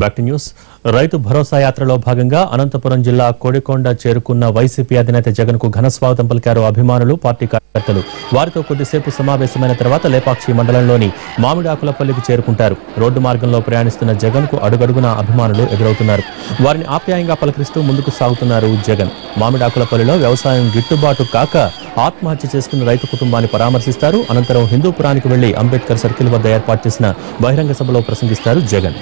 Back to news. Rythu Bharosa యాత్రలో భాగంగా అనంతపురం జిల్లా కోడికొండ చేరుకున్న వైసీపీ అధినేత జగన్ కు ఘన స్వాగతం పలికారు అభిమానులు, పార్టీ కార్యకర్తలు. వారితో కొద్దిసేపు సమావేశమైన తర్వాత లేపాక్షి మండలంలోని మామిడాకులపల్లికి చేరుకుంటారు. రోడ్డు మార్గంలో ప్రయాణిస్తున్న జగన్ కు అడుగడుగున అభిమానులు ఎదురవుతున్నారు. వారిని ఆప్యాయంగా పలకరిస్తూ ముందుకు సాగుతున్నారు జగన్. మామిడాకులపల్లిలో వ్యవసాయం గిట్టుబాటు కాక ఆత్మహత్య చేసుకున్న రైతు కుటుంబాన్ని పరామర్శిస్తారు. అనంతరం హిందూపురానికి వెళ్లి అంబేద్కర్ సర్కిల్ వద్ద ఏర్పాటు చేసిన బహిరంగ సభలో ప్రసంగిస్తారు జగన్.